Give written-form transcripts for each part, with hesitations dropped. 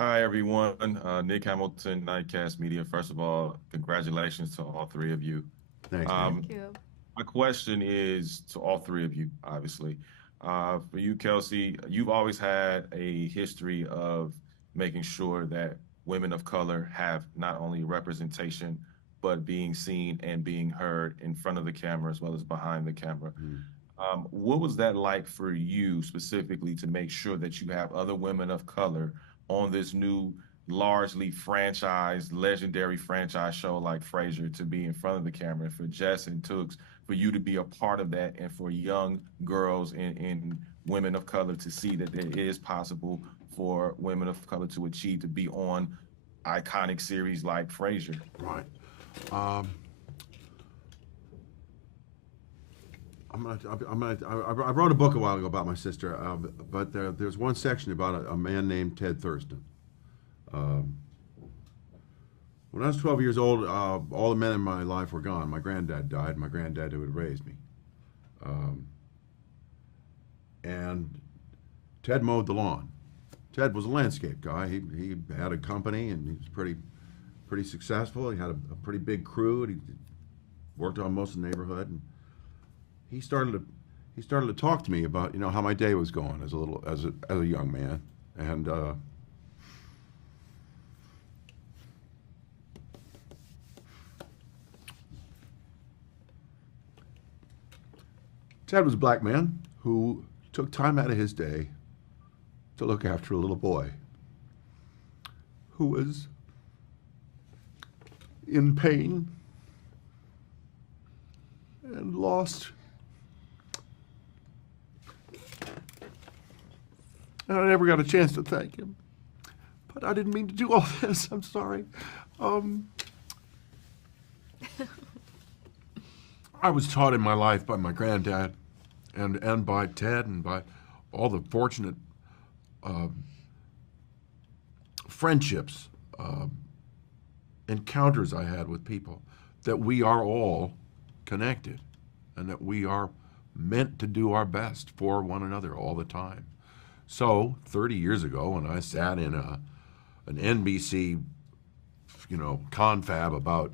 Hi, everyone. Nick Hamilton, Nightcast Media. First of all, congratulations to all three of you. Thanks, Nick. Um, Thank you. my question is to all three of you, obviously. For you, Kelsey, you've always had a history of making sure that women of color have not only representation, but being seen and being heard in front of the camera as well as behind the camera. Mm. What was that like for you specifically to make sure that you have other women of color on this new, largely franchised, legendary franchise show like Frasier to be in front of the camera, and for Jess and Tooks, for you to be a part of that, and for young girls and women of color to see that it is possible for women of color to achieve to be on iconic series like Frasier? Right. Um, I wrote a book a while ago about my sister, but there's one section about a man named Ted Thurston. Um, when I was 12 years old, all the men in my life were gone. My granddad died, my granddad who had raised me. Um, and Ted mowed the lawn. Ted was a landscape guy. He had a company and he was pretty successful. He had a pretty big crew. And he worked on most of the neighborhood. And he started to talk to me about how my day was going as a young man. And Ted was a black man who took time out of his day to look after a little boy who was in pain and lost. And I never got a chance to thank him. But I didn't mean to do all this. I'm sorry. I was taught in my life by my granddad and by Ted and by all the fortunate friendships, encounters I had with people, that we are all connected and that we are meant to do our best for one another all the time. So 30 years ago, when I sat in an NBC, confab about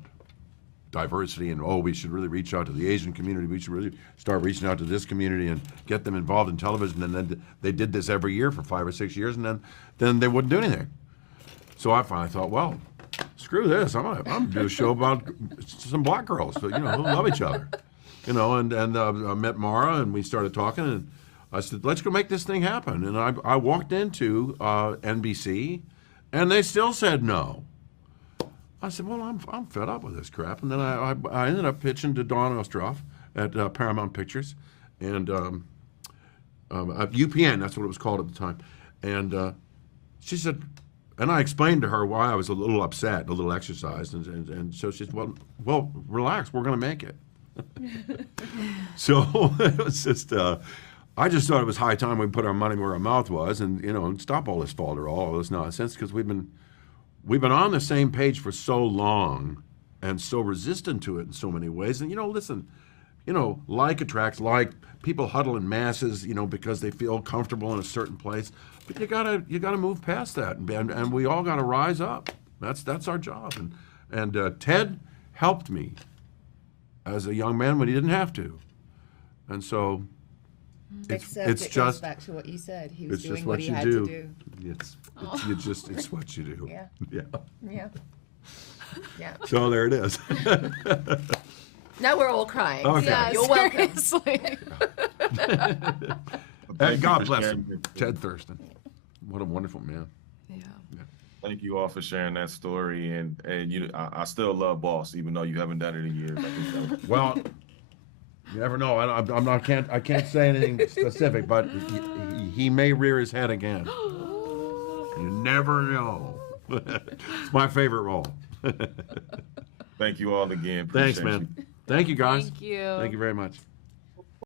diversity and we should really reach out to the Asian community, we should really start reaching out to this community and get them involved in television, and then they did this every year for 5 or 6 years, and then they wouldn't do anything. So I finally thought, well, screw this. I'm gonna do a show about some black girls, who love each other, And I met Mara, and we started talking, and I said, let's go make this thing happen. And I walked into NBC, and they still said no. I said, well, I'm fed up with this crap. And then I ended up pitching to Dawn Ostroff at Paramount Pictures, and UPN, that's what it was called at the time. And she said, and I explained to her why I was a little upset, a little exercised, and so she said, well, relax, we're going to make it. So it was just, I just thought it was high time we put our money where our mouth was, and stop all this falderall, all this nonsense, because we've been on the same page for so long and so resistant to it in so many ways. And listen, like attracts like. People huddle in masses, because they feel comfortable in a certain place. But you gotta move past that, and we all gotta rise up. That's our job. And Ted helped me as a young man when he didn't have to, and so Except it's it just goes back to what you said. He was it's doing just what what he you had do. to do. It's what you do. Yeah. Yeah. Yeah. Yeah. So there it is. Now we're all crying. Okay. Yeah, you're welcome. Seriously. And God for bless sharing him, it. Ted Thurston. What a wonderful man. Yeah. Thank you all for sharing that story, and I still love Boss, even though you haven't done it in years. I think that was, Well, you never know. I can't say anything specific, but he may rear his head again. You never know. It's my favorite role. thank you all again. Thanks, Appreciate man. you. Thank you, guys. Thank you. Thank you very much.